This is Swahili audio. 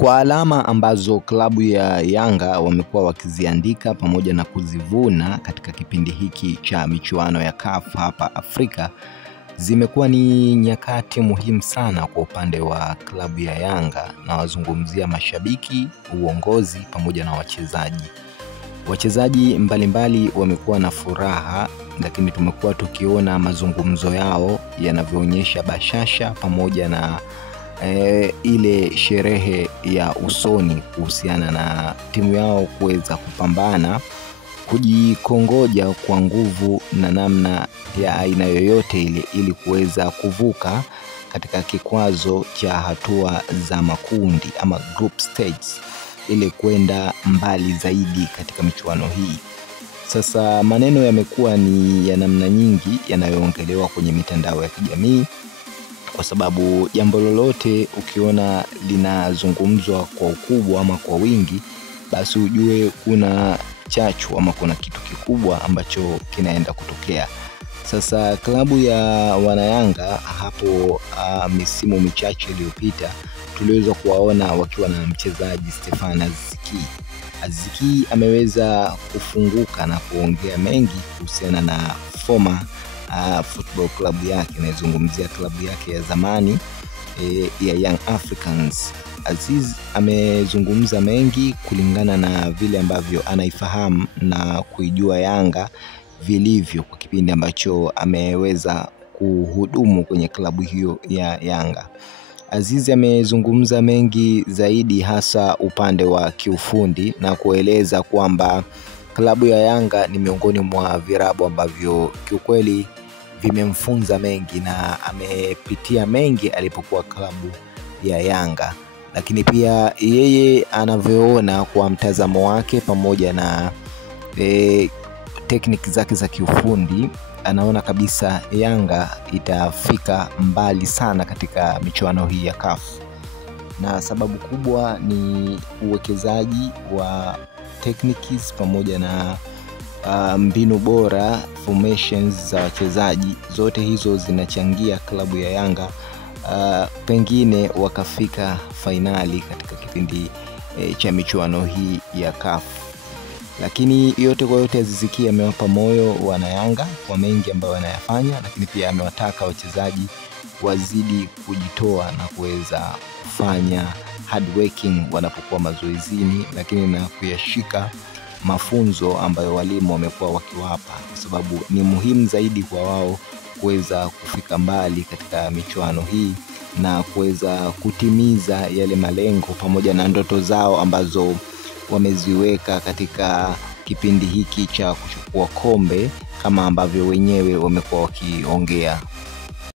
Kwa alama ambazo klabu ya Yanga wamekuwa wakiziandika pamoja na kuzivuna katika kipindi hiki cha michuano ya CAF hapa Afrika, zimekuwa ni nyakati muhimu sana kwa upande wa klabu ya Yanga, na wazungumzia mashabiki, uongozi pamoja na wachezaji. Wachezaji mbalimbali wamekuwa na furaha, lakini tumekuwa tukiona mazungumzo yao yanavyoonyesha bashasha pamoja na ile sherehe ya usoni kuhusiana na timu yao kuweza kupambana, kujikongoja kwa nguvu na namna ya aina yoyote ile ili kuweza kuvuka katika kikwazo cha hatua za makundi ama group stage, ili kwenda mbali zaidi katika michuano hii. Sasa maneno yamekuwa ni ya namna nyingi yanayoongelewa kwenye mitandao ya kijamii, kwa sababu jambo lolote ukiona linazungumzwa kwa ukubwa ama kwa wingi, basi ujue kuna chachu ama kuna kitu kikubwa ambacho kinaenda kutokea. Sasa klabu ya Wanayanga hapo misimu michache iliyopita tuliweza kuwaona wakiwa na mchezaji Stefan Aziz Ki. Aziz Ki ameweza kufunguka na kuongea mengi kuhusiana na former football club yake, nazungumzia klabu yake ya zamani ya Young Africans. Aziz amezungumza mengi kulingana na vile ambavyo anaifahamu na kuijua Yanga vilivyo kwa kipindi ambacho ameweza kuhudumu kwenye klabu hiyo ya Yanga. Aziz amezungumza mengi zaidi, hasa upande wa kiufundi, na kueleza kwamba klabu ya Yanga ni miongoni mwa virabu ambavyo kiukweli vimemfunza mengi na amepitia mengi alipokuwa klabu ya Yanga. Lakini pia yeye anavyoona kwa mtazamo wake pamoja na tekniki zake za kiufundi, anaona kabisa Yanga itafika mbali sana katika michuano hii ya CAF. Na sababu kubwa ni uwekezaji wa techniques pamoja na mbinu bora, formations za wachezaji. Zote hizo zinachangia klabu ya Yanga pengine wakafika finali katika kipindi cha michuano hii ya CAF. Lakini yote kwa yote, Aziz Ki amewapa moyo wana Yanga kwa mengi ambayo wanayafanya, lakini pia amewataka wachezaji wazidi kujitoa na kuweza kufanya hard working wanapokuwa mazoezini, lakini na kuyashika mafunzo ambayo walimu wamekuwa wakiwapa, kwa sababu ni muhimu zaidi kwa wao kuweza kufika mbali katika michuano hii na kuweza kutimiza yale malengo pamoja na ndoto zao ambazo wameziweka katika kipindi hiki cha kuchukua kombe, kama ambavyo wenyewe wamekuwa wakiongea.